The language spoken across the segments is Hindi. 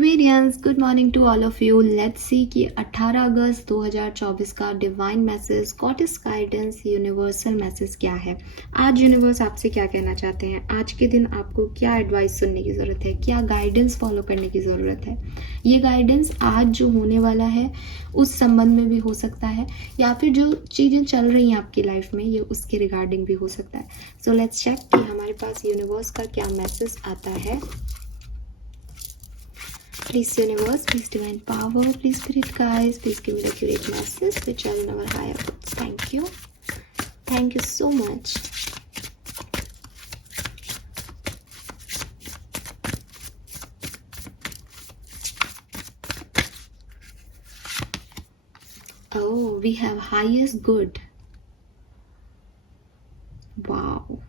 Aquarians, good morning to all of you. Let's see कि 18 अगस्त 2024 का divine message, goddess guidance, universal message क्या है। आज यूनिवर्स आपसे क्या कहना चाहते हैं, आज के दिन आपको क्या एडवाइस सुनने की ज़रूरत है, क्या गाइडेंस फॉलो करने की ज़रूरत है। ये गाइडेंस आज जो होने वाला है उस संबंध में भी हो सकता है, या फिर जो चीज़ें चल रही हैं आपकी लाइफ में ये उसके रिगार्डिंग भी हो सकता है। सो लेट्स चेक कि हमारे पास यूनिवर्स का क्या मैसेज आता है। Please universe, please divine power, please spirit guides, please give me the accurate message which are in our higher goods. Thank you. Thank you so much. Oh, we have highest good. Wow.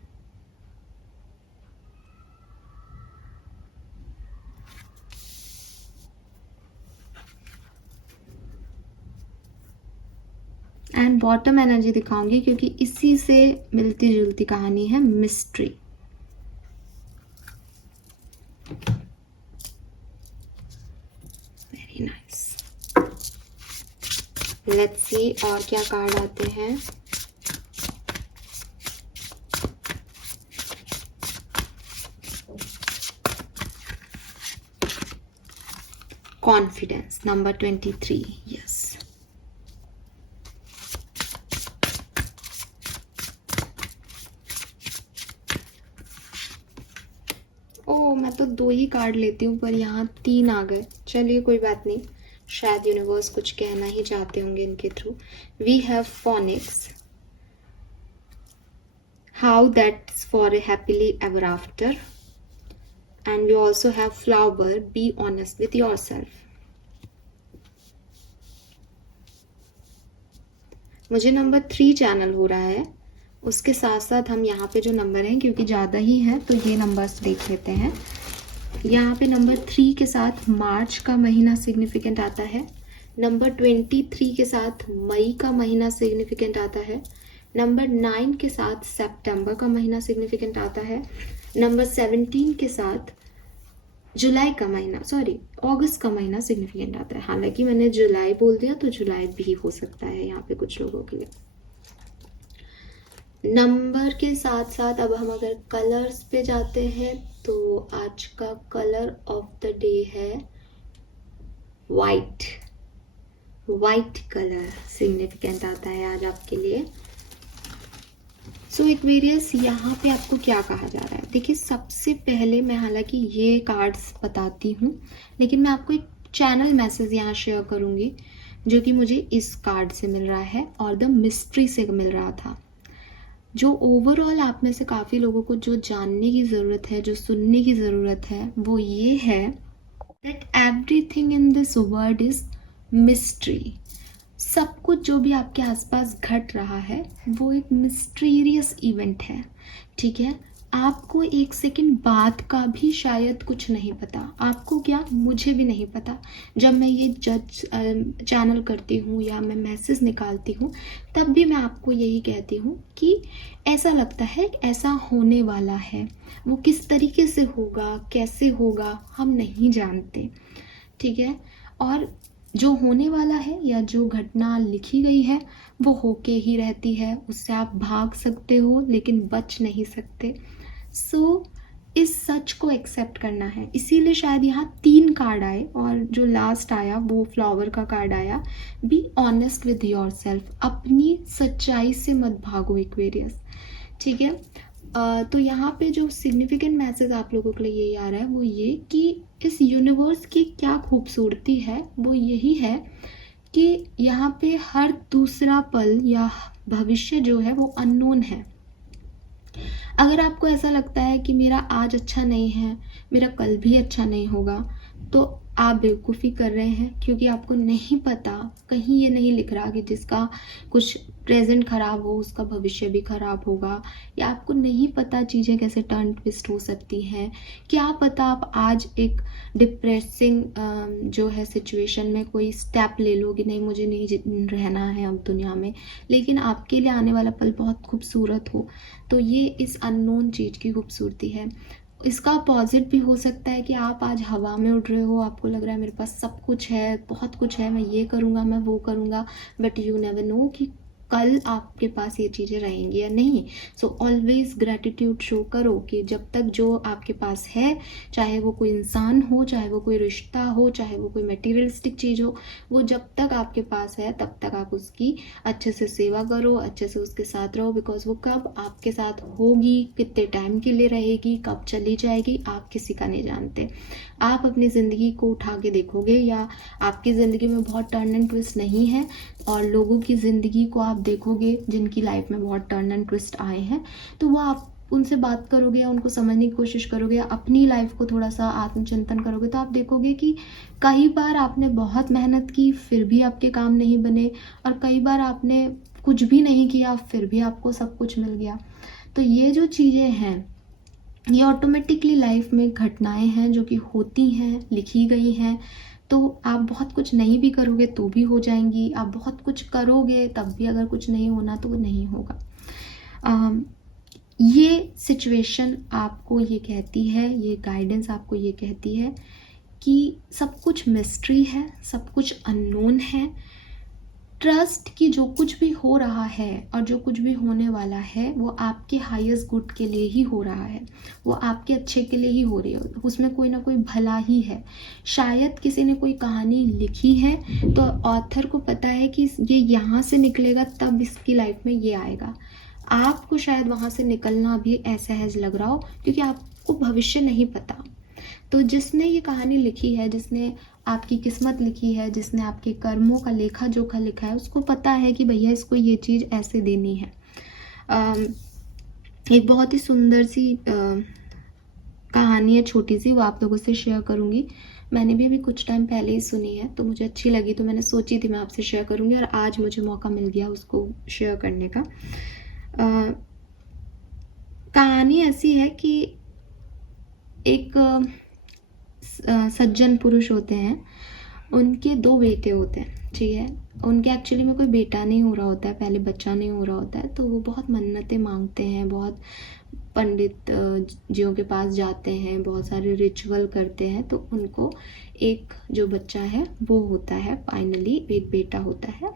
And bottom energy दिखाऊंगी क्योंकि इसी से मिलती जुलती कहानी है, mystery. Very nice. Let's see और क्या कार्ड आते हैं। Confidence number 23। यस, मैं तो 2 ही कार्ड लेती हूँ पर यहाँ 3 आ गए। चलिए कोई बात नहीं, शायद यूनिवर्स कुछ कहना ही चाहते होंगे इनके through. We have phoenix, how that's for a happily ever after, and we also have flower, be honest with yourself. मुझे नंबर 3 चैनल हो रहा है, उसके साथ साथ हम यहाँ पे जो नंबर हैं क्योंकि ज़्यादा ही है तो ये नंबर्स देख लेते हैं। यहाँ पे नंबर 3 के साथ मार्च का महीना सिग्निफिकेंट आता है, नंबर 23 के साथ मई का महीना सिग्निफिकेंट आता है, नंबर 9 के साथ सितंबर का महीना सिग्निफिकेंट आता है, नंबर 17 के साथ जुलाई का महीना, सॉरी अगस्त का महीना सिग्निफिकेंट आता है। हालांकि मैंने जुलाई बोल दिया तो जुलाई भी हो सकता है यहाँ पे कुछ लोगों के लिए। नंबर के साथ साथ अब हम अगर कलर्स पे जाते हैं तो आज का कलर ऑफ द डे है वाइट। वाइट कलर सिग्निफिकेंट आता है आज आपके लिए। सो एक्वेरियस, यहाँ पे आपको क्या कहा जा रहा है। देखिए, सबसे पहले मैं हालांकि ये कार्ड्स बताती हूँ लेकिन मैं आपको एक चैनल मैसेज यहाँ शेयर करूँगी जो कि मुझे इस कार्ड से मिल रहा है और द मिस्ट्री से मिल रहा था। जो ओवरऑल आप में से काफ़ी लोगों को जो जानने की ज़रूरत है, जो सुनने की ज़रूरत है, वो ये है that everything in this world is mystery. सब कुछ जो भी आपके आसपास घट रहा है वो एक मिस्टीरियस इवेंट है, ठीक है। आपको एक सेकंड बाद का भी शायद कुछ नहीं पता। आपको क्या, मुझे भी नहीं पता। जब मैं ये चैनल करती हूँ या मैं मैसेज निकालती हूँ तब भी मैं आपको यही कहती हूँ कि ऐसा लगता है ऐसा होने वाला है। वो किस तरीके से होगा, कैसे होगा, हम नहीं जानते, ठीक है। और जो होने वाला है या जो घटना लिखी गई है वो होके ही रहती है, उससे आप भाग सकते हो लेकिन बच नहीं सकते। सो इस सच को एक्सेप्ट करना है। इसीलिए शायद यहाँ 3 कार्ड आए और जो लास्ट आया वो फ्लावर का कार्ड आया। Be honest with your self, अपनी सच्चाई से मत भागो एक्वेरियस, ठीक है। तो यहाँ पे जो सिग्निफिकेंट मैसेज आप लोगों के लिए यही आ रहा है वो ये कि इस यूनिवर्स की क्या खूबसूरती है वो यही है कि यहाँ पे हर दूसरा पल या भविष्य जो है वो अननोन है। अगर आपको ऐसा लगता है कि मेरा आज अच्छा नहीं है, मेरा कल भी अच्छा नहीं होगा, तो आप बेवकूफ़ी कर रहे हैं क्योंकि आपको नहीं पता, कहीं ये नहीं लिख रहा कि जिसका कुछ प्रेजेंट खराब हो उसका भविष्य भी खराब होगा, या आपको नहीं पता चीज़ें कैसे टर्न ट्विस्ट हो सकती हैं। क्या पता आप आज एक डिप्रेसिंग जो है सिचुएशन में कोई स्टेप ले लो कि नहीं मुझे नहीं रहना है अब दुनिया में, लेकिन आपके लिए आने वाला पल बहुत खूबसूरत हो। तो ये इस अननोन चीज़ की खूबसूरती है। इसका अपोजिट भी हो सकता है कि आप आज हवा में उड़ रहे हो, आपको लग रहा है मेरे पास सब कुछ है, बहुत कुछ है, मैं ये करूँगा, मैं वो करूँगा, बट यू नेवर नो कि कल आपके पास ये चीज़ें रहेंगी या नहीं। सो ऑलवेज ग्रैटिट्यूड शो करो कि जब तक जो आपके पास है, चाहे वो कोई इंसान हो, चाहे वो कोई रिश्ता हो, चाहे वो कोई मटेरियलिस्टिक चीज़ हो, वो जब तक आपके पास है तब तक आप उसकी अच्छे से सेवा करो, अच्छे से उसके साथ रहो, बिकॉज वो कब आपके साथ होगी, कितने टाइम के लिए रहेगी, कब चली जाएगी, आप किसी का नहीं जानते। आप अपनी ज़िंदगी को उठा के देखोगे या आपकी ज़िंदगी में बहुत टर्न एंड ट्विस्ट नहीं है और लोगों की ज़िंदगी को आप देखोगे जिनकी लाइफ में बहुत टर्न एंड ट्विस्ट आए हैं, तो वो आप उनसे बात करोगे या उनको समझने की कोशिश करोगे या अपनी लाइफ को थोड़ा सा आत्मचिंतन करोगे, तो आप देखोगे कि कई बार आपने बहुत मेहनत की फिर भी आपके काम नहीं बने, और कई बार आपने कुछ भी नहीं किया फिर भी आपको सब कुछ मिल गया। तो ये जो चीज़ें हैं, ये ऑटोमेटिकली लाइफ में घटनाएं हैं जो कि होती हैं, लिखी गई हैं। तो आप बहुत कुछ नहीं भी करोगे तो भी हो जाएंगी, आप बहुत कुछ करोगे तब भी अगर कुछ नहीं होना तो वो नहीं होगा। ये सिचुएशन आपको ये कहती है, ये गाइडेंस आपको ये कहती है कि सब कुछ मिस्ट्री है, सब कुछ अननोन है। ट्रस्ट कि जो कुछ भी हो रहा है और जो कुछ भी होने वाला है वो आपके हाईएस्ट गुड के लिए ही हो रहा है, वो आपके अच्छे के लिए ही हो रही है, उसमें कोई ना कोई भला ही है। शायद किसी ने कोई कहानी लिखी है तो ऑथर को पता है कि ये यहाँ से निकलेगा तब इसकी लाइफ में ये आएगा। आपको शायद वहाँ से निकलना भी असहज लग रहा हो क्योंकि आपको भविष्य नहीं पता। तो जिसने ये कहानी लिखी है, जिसने आपकी किस्मत लिखी है, जिसने आपके कर्मों का लेखा जोखा लिखा है, उसको पता है कि भैया इसको ये चीज़ ऐसे देनी है। एक बहुत ही सुंदर सी कहानी है, छोटी सी, वो आप लोगों से शेयर करूँगी। मैंने भी अभी कुछ टाइम पहले ही सुनी है तो मुझे अच्छी लगी, तो मैंने सोची थी मैं आपसे शेयर करूँगी और आज मुझे मौका मिल गया उसको शेयर करने का। कहानी ऐसी है कि एक सज्जन पुरुष होते हैं, उनके 2 बेटे होते हैं, ठीक है। उनके एक्चुअली में कोई बेटा नहीं हो रहा होता है, पहले बच्चा नहीं हो रहा होता है, तो वो बहुत मन्नतें मांगते हैं, बहुत पंडित जियों के पास जाते हैं, बहुत सारे रिचुअल करते हैं, तो उनको एक जो बच्चा है वो होता है, फाइनली एक बेटा होता है।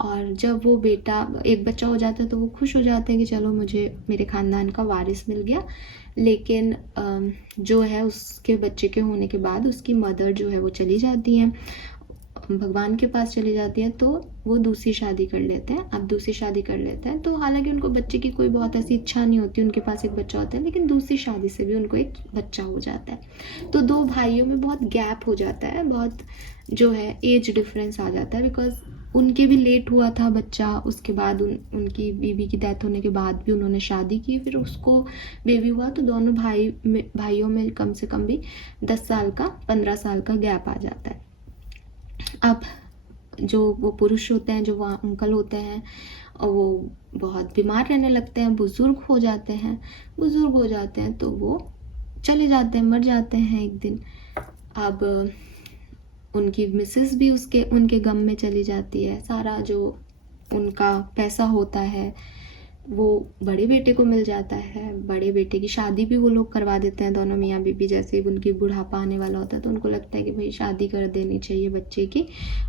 और जब वो बेटा एक बच्चा हो जाता है तो वो खुश हो जाते हैं कि चलो मुझे मेरे ख़ानदान का वारिस मिल गया। लेकिन जो है उसके बच्चे के होने के बाद उसकी मदर जो है वो चली जाती हैं, भगवान के पास चली जाती है, तो वो दूसरी शादी कर लेते हैं। अब दूसरी शादी कर लेते हैं तो हालांकि उनको बच्चे की कोई बहुत ऐसी इच्छा नहीं होती, उनके पास एक बच्चा होता है, लेकिन दूसरी शादी से भी उनको एक बच्चा हो जाता है। तो 2 भाइयों में बहुत गैप हो जाता है, बहुत जो है एज डिफरेंस आ जाता है, बिकॉज उनके भी लेट हुआ था बच्चा, उसके बाद उनकी बीवी की डेथ होने के बाद भी उन्होंने शादी की, फिर उसको बेबी हुआ, तो दोनों भाइयों में कम से कम भी 10 साल का 15 साल का गैप आ जाता है। अब जो वो पुरुष होते हैं, जो वो अंकल होते हैं, वो बहुत बीमार रहने लगते हैं, बुज़ुर्ग हो जाते हैं, तो वो चले जाते हैं, मर जाते हैं एक दिन। अब उनकी मिसेस भी उनके गम में चली जाती है। सारा जो उनका पैसा होता है वो बड़े बेटे को मिल जाता है, बड़े बेटे की शादी भी वो लोग करवा देते हैं, दोनों मियाँ बीबी। जैसे ही उनकी बुढ़ापा आने वाला होता है तो उनको लगता है कि भाई शादी कर देनी चाहिए बच्चे की,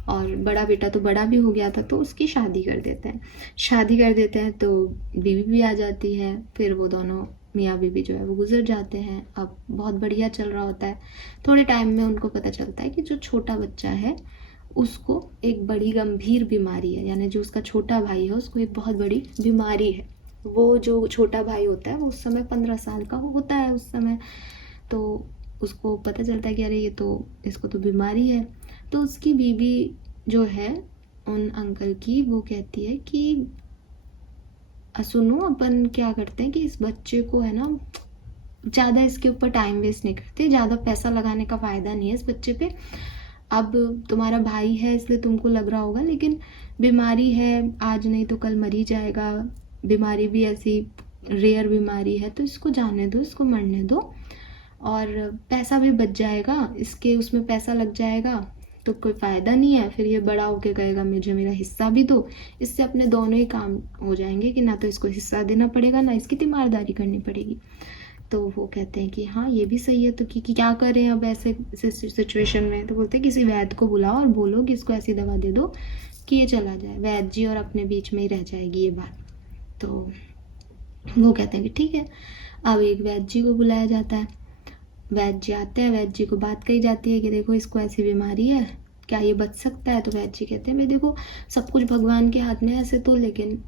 और बड़ा बेटा तो बड़ा भी हो गया था तो उसकी शादी कर देते हैं। तो बीवी भी आ जाती है, फिर वो दोनों मियाँ बीबी जो है वो गुजर जाते हैं। अब बहुत बढ़िया चल रहा होता है, थोड़े टाइम में उनको पता चलता है कि जो छोटा बच्चा है उसको एक बड़ी गंभीर बीमारी है, यानी जो उसका छोटा भाई है उसको एक बहुत बड़ी बीमारी है। वो जो छोटा भाई होता है वो उस समय 15 साल का होता है उस समय, तो उसको पता चलता है कि अरे इसको तो बीमारी है। तो उसकी बीवी जो है उन अंकल की, वो कहती है कि सुनो, अपन क्या करते हैं कि इस बच्चे को है ना, ज़्यादा इसके ऊपर टाइम वेस्ट नहीं करते, ज़्यादा पैसा लगाने का फ़ायदा नहीं है इस बच्चे पे। अब तुम्हारा भाई है इसलिए तुमको लग रहा होगा, लेकिन बीमारी है, आज नहीं तो कल मर ही जाएगा, बीमारी भी ऐसी रेयर बीमारी है, तो इसको जाने दो, इसको मरने दो, और पैसा भी बच जाएगा, इसके उसमें पैसा लग जाएगा तो कोई फ़ायदा नहीं है। फिर ये बड़ा होके कहेगा मुझे मेरा हिस्सा भी दो, इससे अपने दोनों ही काम हो जाएंगे कि ना तो इसको हिस्सा देना पड़ेगा ना इसकी तीमारदारी करनी पड़ेगी। तो वो कहते हैं कि हाँ ये भी सही है, तो कि क्या करें अब ऐसे सिचुएशन में। तो बोलते हैं किसी वैद्य को बुलाओ और बोलो कि इसको ऐसी दवा दे दो कि ये चला जाए, वैद्य जी और अपने बीच में ही रह जाएगी ये बात। तो वो कहते हैं कि ठीक है। अब एक वैद्य जी को बुलाया जाता है, वैद्य जी आते हैं, वैद्य जी को बात कही जाती है कि देखो इसको ऐसी बीमारी है, क्या ये बच सकता है। तो वैद्य जी कहते हैं भाई देखो सब कुछ भगवान के हाथ में है ऐसे तो, लेकिन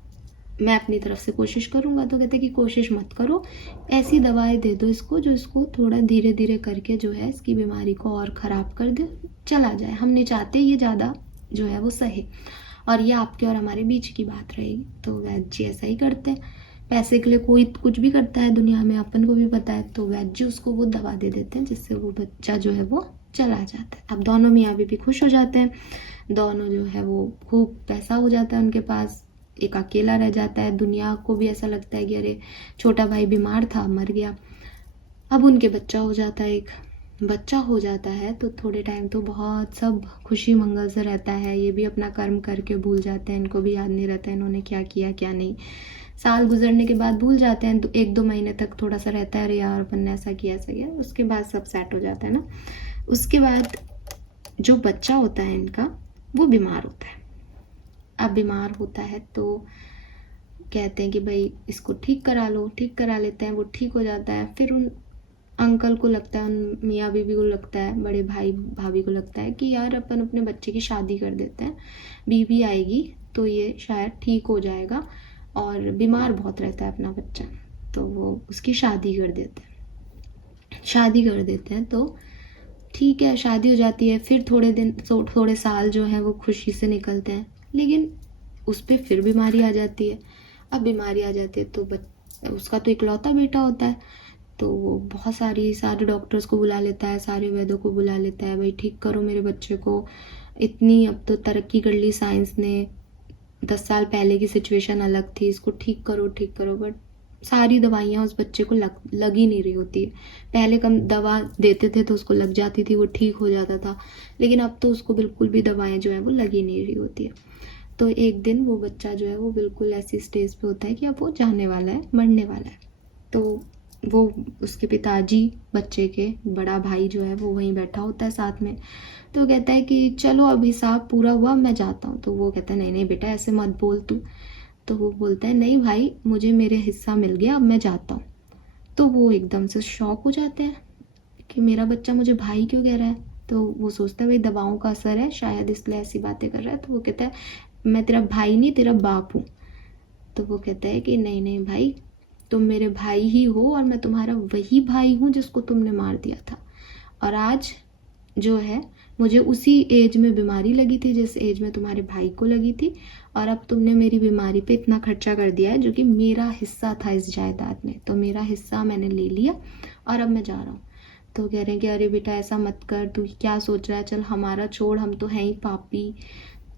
मैं अपनी तरफ से कोशिश करूँगा। तो कहते हैं कि कोशिश मत करो, ऐसी दवाएं दे दो इसको जो इसको थोड़ा धीरे धीरे करके जो है इसकी बीमारी को और ख़राब कर दे, चला जाए। हम नहीं चाहते ये ज़्यादा जो है वो सहे, और ये आपके और हमारे बीच की बात रहेगी। तो वैद्य जी ऐसा ही करते हैं, पैसे के लिए कोई कुछ भी करता है दुनिया में, अपन को भी पता है। तो वैद्य जी उसको वो दवा दे देते हैं जिससे वो बच्चा जो है वो चला जाता है। अब दोनों मियाँ बीवी खुश हो जाते हैं, दोनों जो है वो खूब पैसा हो जाता है उनके पास, एक अकेला रह जाता है। दुनिया को भी ऐसा लगता है कि अरे छोटा भाई बीमार था मर गया। अब उनके बच्चा हो जाता है, एक बच्चा हो जाता है। तो थोड़े टाइम तो बहुत सब खुशी मंगल से रहता है, ये भी अपना कर्म करके भूल जाते हैं, इनको भी याद नहीं रहता इन्होंने क्या किया क्या नहीं। साल गुजरने के बाद भूल जाते हैं, 1-2 महीने तक थोड़ा सा रहता है अरे यार अपन ने ऐसा किया ऐसा किया, उसके बाद सब सेट हो जाता है ना। उसके बाद जो बच्चा होता है इनका वो बीमार होता है। अब बीमार होता है तो कहते हैं कि भाई इसको ठीक करा लो, ठीक करा लेते हैं, वो ठीक हो जाता है। फिर उन अंकल को लगता है, उन मियाँ बीवी को लगता है, बड़े भाई भाभी को लगता है कि यार अपन अपने बच्चे की शादी कर देते हैं, बीवी आएगी तो ये शायद ठीक हो जाएगा, और बीमार बहुत रहता है अपना बच्चा। तो वो उसकी शादी कर देते हैं, शादी कर देते हैं। तो ठीक है शादी हो जाती है, फिर थोड़े साल जो है वो खुशी से निकलते हैं, लेकिन उस पर फिर बीमारी आ जाती है। अब बीमारी आ जाती है तो उसका तो इकलौता बेटा होता है, तो वो बहुत सारे डॉक्टर्स को बुला लेता है, सारे वैद्यों को बुला लेता है, भाई ठीक करो मेरे बच्चे को, इतनी अब तो तरक्की कर ली साइंस ने, 10 साल पहले की सिचुएशन अलग थी, इसको ठीक करो ठीक करो। बट सारी दवाइयाँ उस बच्चे को लग ही नहीं रही होती है। पहले कम दवा देते थे तो उसको लग जाती थी, वो ठीक हो जाता था, लेकिन अब तो उसको बिल्कुल भी दवाएं जो है वो लग ही नहीं रही होती है। तो एक दिन वो बच्चा जो है वो बिल्कुल ऐसी स्टेज पे होता है कि अब वो जाने वाला है, मरने वाला है। तो वो उसके पिताजी, बच्चे के बड़ा भाई जो है वो वहीं बैठा होता है साथ में। तो कहता है कि चलो अब हिसाब पूरा हुआ, मैं जाता हूँ। तो वो कहता है नहीं नहीं बेटा ऐसे मत बोल तू। तो वो बोलता है नहीं भाई मुझे मेरे हिस्सा मिल गया, अब मैं जाता हूँ। तो वो एकदम से शॉक हो जाते हैं कि मेरा बच्चा मुझे भाई क्यों कह रहा है। तो वो सोचता है भाई दवाओं का असर है शायद, इसलिए ऐसी बातें कर रहा है। तो वो कहता है मैं तेरा भाई नहीं तेरा बाप हूँ। तो वो कहता है कि नहीं नहीं भाई तुम मेरे भाई ही हो, और मैं तुम्हारा वही भाई हूँ जिसको तुमने मार दिया था। और आज जो है मुझे उसी एज में बीमारी लगी थी जिस एज में तुम्हारे भाई को लगी थी, और अब तुमने मेरी बीमारी पे इतना खर्चा कर दिया है जो कि मेरा हिस्सा था इस जायदाद में, तो मेरा हिस्सा मैंने ले लिया और अब मैं जा रहा हूँ। तो कह रहे हैं कि अरे बेटा ऐसा मत कर, तू क्या सोच रहा है, चल हमारा छोड़, हम तो हैं ही पापी,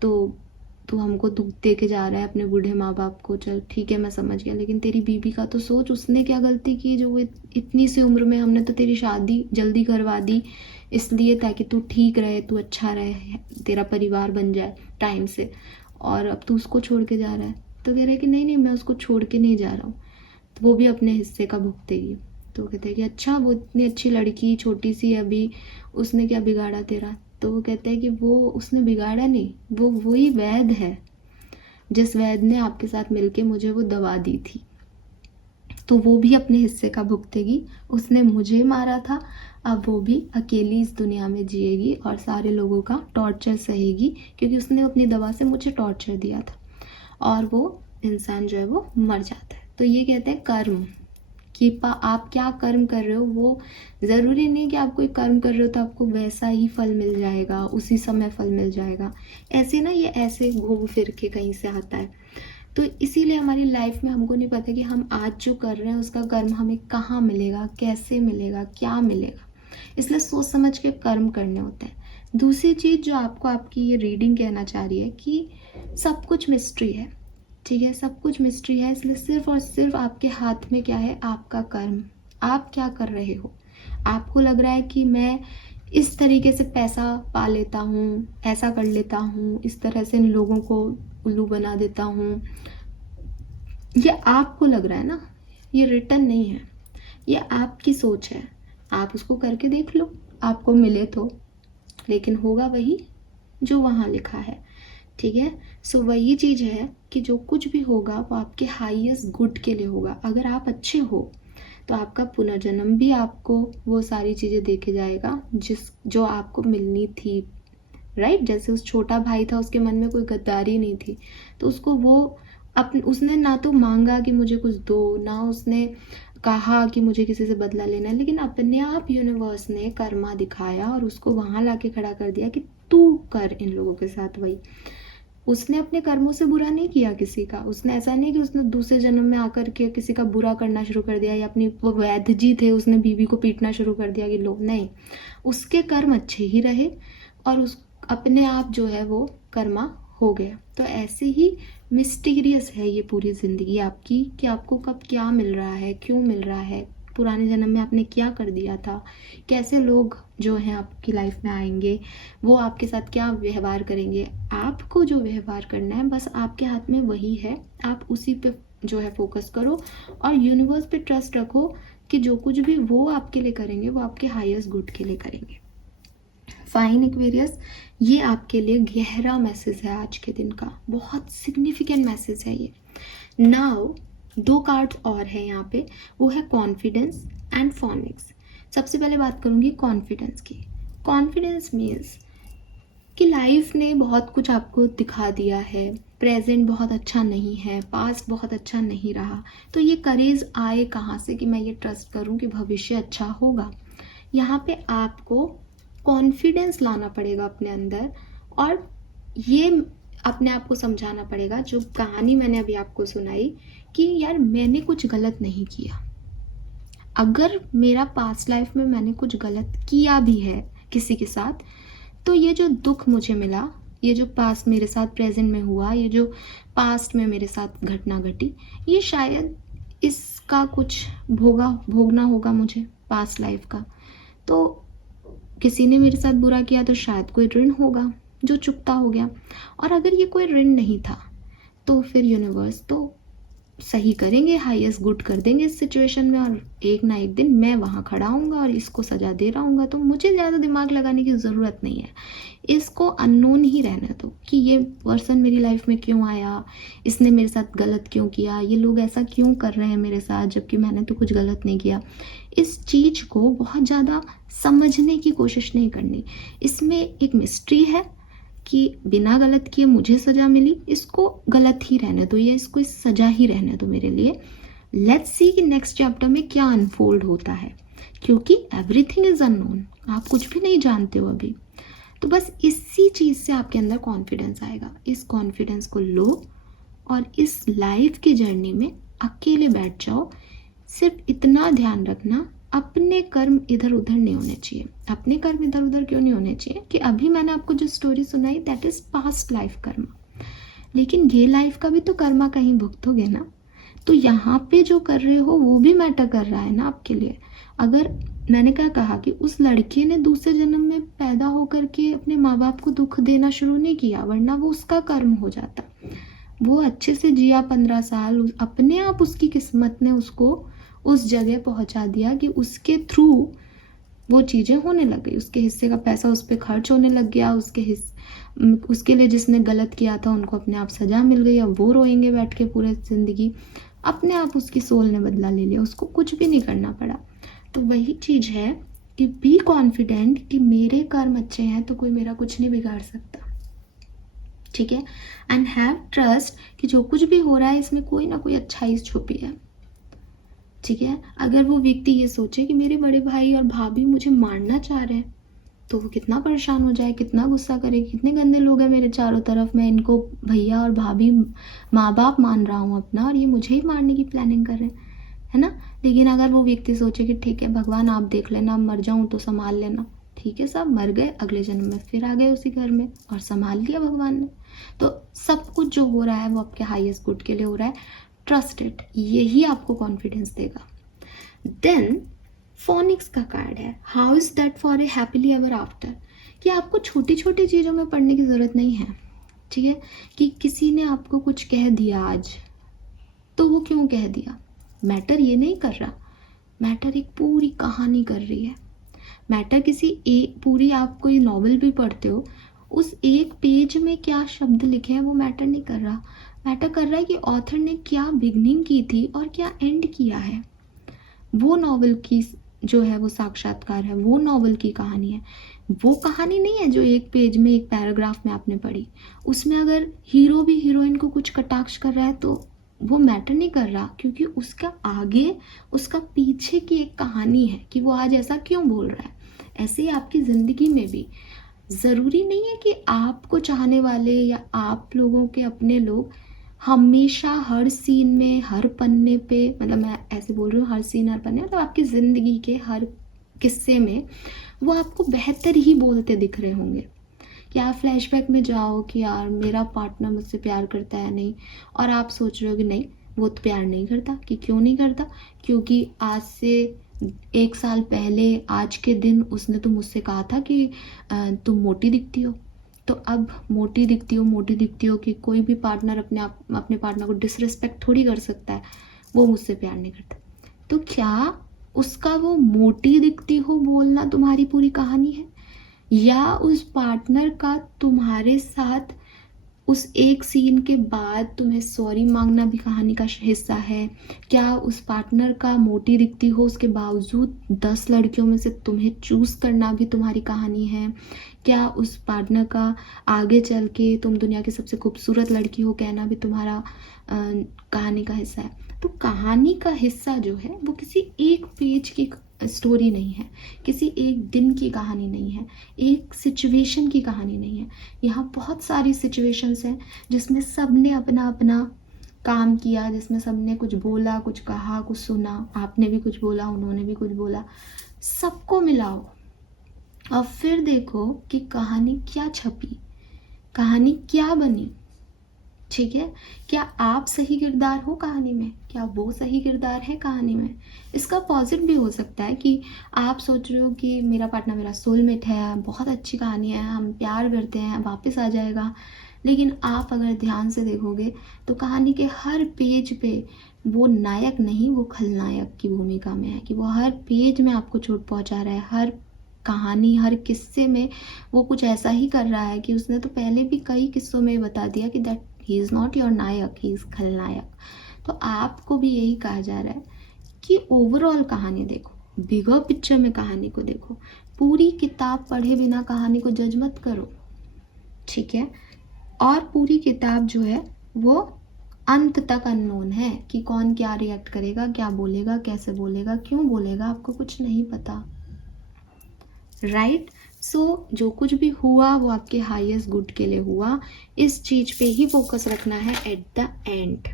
तो तू हमको दुख दे के जा रहा है अपने बूढ़े माँ बाप को। चल ठीक है मैं समझ गया, लेकिन तेरी बीबी का तो सोच, उसने क्या गलती की जो वो इतनी सी उम्र में, हमने तो तेरी शादी जल्दी करवा दी इसलिए ताकि तू ठीक रहे, तू अच्छा रहे, तेरा परिवार बन जाए टाइम से, और अब तू उसको छोड़ के जा रहा है। तो कह रहा है कि नहीं नहीं मैं उसको छोड़ के नहीं जा रहा हूँ, तो वो भी अपने हिस्से का भुगतेगी। तो कहते हैं कि अच्छा वो इतनी अच्छी लड़की छोटी सी अभी, उसने क्या बिगाड़ा तेरा। तो वो कहते हैं कि वो उसने बिगाड़ा नहीं, वो वही वैद्य है जिस वैद्य ने आपके साथ मिलके मुझे वो दवा दी थी, तो वो भी अपने हिस्से का भुगतेगी। उसने मुझे मारा था, अब वो भी अकेली इस दुनिया में जिएगी और सारे लोगों का टॉर्चर सहेगी, क्योंकि उसने अपनी दवा से मुझे टॉर्चर दिया था, और वो इंसान जो है वो मर जाता है। तो ये कहते हैं कर्म, कि आप क्या कर्म कर रहे हो, वो ज़रूरी नहीं कि आप कोई कर्म कर रहे हो तो आपको वैसा ही फल मिल जाएगा, उसी समय फल मिल जाएगा। ऐसे ना ये ऐसे घूम फिर के कहीं से आता है। तो इसीलिए हमारी लाइफ में हमको नहीं पता कि हम आज जो कर रहे हैं उसका कर्म हमें कहाँ मिलेगा, कैसे मिलेगा, क्या मिलेगा। इसलिए सोच समझ के कर्म करने होते हैं। दूसरी चीज़ जो आपको आपकी ये रीडिंग कहना चाह रही है कि सब कुछ मिस्ट्री है, ठीक है, सब कुछ मिस्ट्री है, इसलिए सिर्फ और सिर्फ आपके हाथ में क्या है, आपका कर्म। आप क्या कर रहे हो। आपको लग रहा है कि मैं इस तरीके से पैसा पा लेता हूँ, ऐसा कर लेता हूँ, इस तरह से इन लोगों को उल्लू बना देता हूँ, ये आपको लग रहा है ना, ये रिटर्न नहीं है। ये आपकी सोच है, आप उसको करके देख लो, आपको मिले तो, लेकिन होगा वही जो वहाँ लिखा है। ठीक है, सो वही चीज़ है कि जो कुछ भी होगा वो आपके हाईएस्ट गुड के लिए होगा। अगर आप अच्छे हो तो आपका पुनर्जन्म भी आपको वो सारी चीज़ें दे के जाएगा जो आपको मिलनी थी, राइट। जैसे उस छोटा भाई था, उसके मन में कोई गद्दारी नहीं थी, तो उसको वो उसने ना तो मांगा कि मुझे कुछ दो, ना उसने कहा कि मुझे किसी से बदला लेना है, लेकिन अपने आप यूनिवर्स ने कर्मा दिखाया और उसको वहाँ ला के खड़ा कर दिया कि तू कर इन लोगों के साथ वही। उसने अपने कर्मों से बुरा नहीं किया किसी का, उसने ऐसा नहीं कि उसने दूसरे जन्म में आकर के किसी का बुरा करना शुरू कर दिया, या अपनी वो वैद्य जी थे उसने बीवी को पीटना शुरू कर दिया कि लो, नहीं, उसके कर्म अच्छे ही रहे और उस अपने आप जो है वो कर्मा हो गया। तो ऐसे ही मिस्टीरियस है ये पूरी ज़िंदगी आपकी कि आपको कब क्या मिल रहा है, क्यों मिल रहा है, पुराने जन्म में आपने क्या कर दिया था, कैसे लोग जो हैं आपकी लाइफ में आएंगे, वो आपके साथ क्या व्यवहार करेंगे। आपको जो व्यवहार करना है बस आपके हाथ में वही है, आप उसी पे जो है फोकस करो और यूनिवर्स पे ट्रस्ट रखो कि जो कुछ भी वो आपके लिए करेंगे वो आपके हाईएस्ट गुड के लिए करेंगे। फाइन एक्वेरियस, ये आपके लिए गहरा मैसेज है आज के दिन का, बहुत सिग्निफिकेंट मैसेज है ये। नाउ 2 कार्ड्स और है यहाँ पे, वो है कॉन्फिडेंस एंड फॉनिक्स। सबसे पहले बात करूँगी कॉन्फिडेंस की। कॉन्फिडेंस मीन्स कि लाइफ ने बहुत कुछ आपको दिखा दिया है, प्रेजेंट बहुत अच्छा नहीं है, पास्ट बहुत अच्छा नहीं रहा, तो ये करेज आए कहाँ से कि मैं ये ट्रस्ट करूँ कि भविष्य अच्छा होगा। यहाँ पे आपको कॉन्फिडेंस लाना पड़ेगा अपने अंदर और ये अपने आप को समझाना पड़ेगा, जो कहानी मैंने अभी आपको सुनाई कि यार मैंने कुछ गलत नहीं किया। अगर मेरा पास्ट लाइफ में मैंने कुछ गलत किया भी है किसी के साथ, तो ये जो दुख मुझे मिला, ये जो पास्ट मेरे साथ प्रेजेंट में हुआ, ये जो पास्ट में मेरे साथ घटना घटी, ये शायद इसका कुछ भोगना होगा मुझे पास्ट लाइफ का। तो किसी ने मेरे साथ बुरा किया तो शायद कोई ऋण होगा जो चुकता हो गया, और अगर ये कोई ऋण नहीं था तो फिर यूनिवर्स तो सही करेंगे, हाईएस्ट गुड कर देंगे इस सिचुएशन में, और एक ना एक दिन मैं वहाँ खड़ा हूँगा और इसको सजा दे रहा हूँगा। तो मुझे ज़्यादा दिमाग लगाने की ज़रूरत नहीं है, इसको अननोन ही रहने दो कि ये पर्सन मेरी लाइफ में क्यों आया, इसने मेरे साथ गलत क्यों किया, ये लोग ऐसा क्यों कर रहे हैं मेरे साथ जबकि मैंने तो कुछ गलत नहीं किया। इस चीज़ को बहुत ज़्यादा समझने की कोशिश नहीं करनी, इसमें एक मिस्ट्री है कि बिना गलत किए मुझे सज़ा मिली, इसको गलत ही रहने दो या इसको सज़ा ही रहने दो मेरे लिए। लेट्स सी कि नेक्स्ट चैप्टर में क्या अनफोल्ड होता है, क्योंकि एवरीथिंग इज़ अननोन, आप कुछ भी नहीं जानते हो अभी। तो बस इसी चीज़ से आपके अंदर कॉन्फिडेंस आएगा। इस कॉन्फिडेंस को लो और इस लाइफ की जर्नी में अकेले बैठ जाओ। सिर्फ इतना ध्यान रखना, अपने कर्म इधर उधर नहीं होने चाहिए। अपने कर्म इधर उधर क्यों नहीं होने चाहिए कि अभी मैंने आपको जो स्टोरी सुनाई that is past life Karma, लेकिन ये लाइफ का भी तो कर्मा कहीं भुगतोगे ना। तो यहाँ पे जो कर रहे हो वो भी मैटर कर रहा है ना आपके लिए। अगर मैंने क्या कहा कि उस लड़के ने दूसरे जन्म में पैदा होकर के अपने माँ बाप को दुख देना शुरू नहीं किया, वरना वो उसका कर्म हो जाता। वो अच्छे से जिया 15 साल, अपने आप उसकी किस्मत ने उसको उस जगह पहुंचा दिया कि उसके थ्रू वो चीज़ें होने लग गई, उसके हिस्से का पैसा उस पर खर्च होने लग गया, उसके लिए जिसने गलत किया था उनको अपने आप सजा मिल गई। अब वो रोएंगे बैठ के पूरे ज़िंदगी, अपने आप उसकी सोल ने बदला ले लिया, उसको कुछ भी नहीं करना पड़ा। तो वही चीज़ है कि बी कॉन्फिडेंट कि मेरे कर्म अच्छे हैं तो कोई मेरा कुछ नहीं बिगाड़ सकता, ठीक है। एंड हैव ट्रस्ट कि जो कुछ भी हो रहा है इसमें कोई ना कोई अच्छाई छुपी है, ठीक है। अगर वो व्यक्ति ये सोचे कि मेरे बड़े भाई और भाभी मुझे मारना चाह रहे हैं, तो वो कितना परेशान हो जाए, कितना गुस्सा करे, कितने गंदे लोग हैं मेरे चारों तरफ, मैं इनको भैया और भाभी माँ बाप मान रहा हूँ अपना और ये मुझे ही मारने की प्लानिंग कर रहे हैं, है ना। लेकिन अगर वो व्यक्ति सोचे कि ठीक है भगवान आप देख लेना, मर जाऊँ तो संभाल लेना, ठीक है, सब मर गए, अगले जन्म में फिर आ गए उसी घर में और संभाल लिया भगवान ने। तो सब कुछ जो हो रहा है वो आपके हाईएस्ट गुड के लिए हो रहा है, ट्रस्ट इट, यही आपको कॉन्फिडेंस देगा। देन फोनिक्स का कार्ड है, how is that for a happily ever after, कि आपको छोटी छोटी चीज़ों में पढ़ने की ज़रूरत नहीं है, ठीक है। कि किसी ने आपको कुछ कह दिया आज, तो वो क्यों कह दिया, मैटर ये नहीं कर रहा, मैटर एक पूरी कहानी कर रही है। मैटर किसी एक पूरी, आप कोई नॉवल भी पढ़ते हो, उस एक पेज में क्या शब्द लिखे हैं वो मैटर नहीं कर रहा। मैटर कर रहा है कि ऑथर ने क्या बिगनिंग की थी और क्या एंड किया है। वो नॉवल की जो है वो साक्षात्कार है, वो नॉवल की कहानी है। वो कहानी नहीं है जो एक पेज में, एक पैराग्राफ में आपने पढ़ी। उसमें अगर हीरो भी हीरोइन को कुछ कटाक्ष कर रहा है तो वो मैटर नहीं कर रहा, क्योंकि उसका आगे, उसका पीछे की एक कहानी है कि वो आज ऐसा क्यों बोल रहा है। ऐसे ही आपकी ज़िंदगी में भी ज़रूरी नहीं है कि आपको चाहने वाले या आप लोगों के अपने लोग हमेशा हर सीन में, हर पन्ने पे, मतलब मैं ऐसे बोल रही हूँ हर सीन हर पन्ने, मतलब आपकी ज़िंदगी के हर किस्से में वो आपको बेहतर ही बोलते दिख रहे होंगे। कि आप फ्लैशबैक में जाओ कि यार मेरा पार्टनर मुझसे प्यार करता है नहीं, और आप सोच रहे हो कि नहीं वो तो प्यार नहीं करता। कि क्यों नहीं करता? क्योंकि आज से 1 साल पहले आज के दिन उसने तो मुझसे कहा था कि तुम मोटी दिखती हो। तो अब मोटी दिखती हो कि कोई भी पार्टनर अपने पार्टनर को डिसरिस्पेक्ट थोड़ी कर सकता है। वो मुझसे प्यार नहीं करता। तो क्या उसका वो मोटी दिखती हो बोलना तुम्हारी पूरी कहानी है, या उस पार्टनर का तुम्हारे साथ उस एक सीन के बाद तुम्हें सॉरी मांगना भी कहानी का हिस्सा है? क्या उस पार्टनर का मोटी दिखती हो उसके बावजूद 10 लड़कियों में से तुम्हें चूज़ करना भी तुम्हारी कहानी है? क्या उस पार्टनर का आगे चल के तुम दुनिया की सबसे खूबसूरत लड़की हो कहना भी तुम्हारा कहानी का हिस्सा है? तो कहानी का हिस्सा जो है वो किसी एक पेज की स्टोरी नहीं है, किसी एक दिन की कहानी नहीं है, एक सिचुएशन की कहानी नहीं है। यहाँ बहुत सारी सिचुएशंस हैं जिसमें सब ने अपना अपना काम किया, जिसमें सब ने कुछ बोला, कुछ कहा, कुछ सुना। आपने भी कुछ बोला, उन्होंने भी कुछ बोला। सबको मिलाओ और फिर देखो कि कहानी क्या छपी, कहानी क्या बनी। ठीक है? क्या आप सही किरदार हो कहानी में? क्या वो सही किरदार है कहानी में? इसका अपोजिट भी हो सकता है कि आप सोच रहे हो कि मेरा पार्टनर मेरा सोलमेट है, बहुत अच्छी कहानी है, हम प्यार करते हैं, वापस आ जाएगा। लेकिन आप अगर ध्यान से देखोगे तो कहानी के हर पेज पे वो नायक नहीं, वो खलनायक की भूमिका में है। कि वो हर पेज में आपको चोट पहुंचा रहा है, हर कहानी, हर किस्से में वो कुछ ऐसा ही कर रहा है कि उसने तो पहले भी कई किस्सों में बता दिया कि that he is not your नायक, ही इज़ खलनायक। तो आपको भी यही कहा जा रहा है कि ओवरऑल कहानी देखो, बिगर पिक्चर में कहानी को देखो। पूरी किताब पढ़े बिना कहानी को जज मत करो। ठीक है? और पूरी किताब जो है वो अंत तक अननोन है कि कौन क्या रिएक्ट करेगा, क्या बोलेगा, कैसे बोलेगा, क्यों बोलेगा, आपको कुछ नहीं पता। राइट? सो जो कुछ भी हुआ वो आपके हाईएस्ट गुड के लिए हुआ। इस चीज पे ही फोकस रखना है at the end,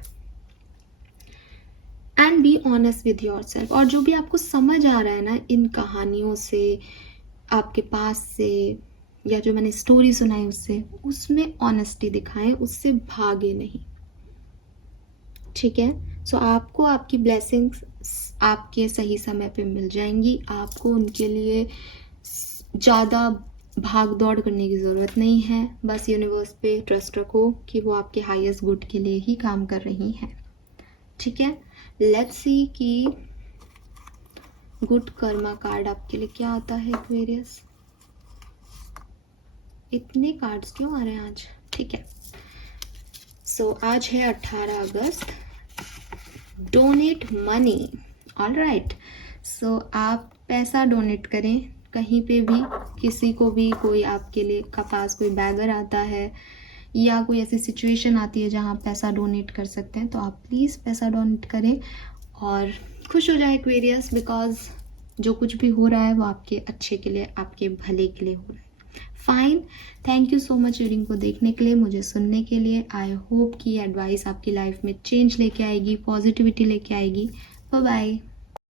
and be honest with your self. और जो भी आपको समझ आ रहा है ना इन कहानियों से, आपके पास से, या जो मैंने स्टोरी सुनाई उससे, उसमें ऑनेस्टी दिखाएं, उससे भागे नहीं। ठीक है? सो आपको आपकी ब्लेसिंग्स आपके सही समय पे मिल जाएंगी। आपको उनके लिए ज़्यादा भाग दौड़ करने की ज़रूरत नहीं है। बस यूनिवर्स पे ट्रस्ट रखो कि वो आपके हाईएस्ट गुड के लिए ही काम कर रही हैं। ठीक है? लेट्स सी कि गुड कर्मा कार्ड आपके लिए क्या आता है एक्वेरियस। इतने कार्ड्स क्यों आ रहे हैं आज? ठीक है, सो आज है 18 अगस्त। Donate money. ऑलराइट, सो आप पैसा डोनेट करें कहीं पे भी, किसी को भी। कोई आपके लिए का पास कोई बैगर आता है या कोई ऐसी सिचुएशन आती है जहाँ आप पैसा डोनेट कर सकते हैं, तो आप प्लीज़ पैसा डोनेट करें और खुश हो जाए एक्वेरियस, बिकॉज जो कुछ भी हो रहा है वो आपके अच्छे के लिए, आपके भले के लिए हो रहा है। Fine, thank you so much reading को देखने के लिए, मुझे सुनने के लिए। आई होप कि एडवाइस आपकी लाइफ में चेंज लेके आएगी, पॉजिटिविटी लेके आएगी। Bye bye.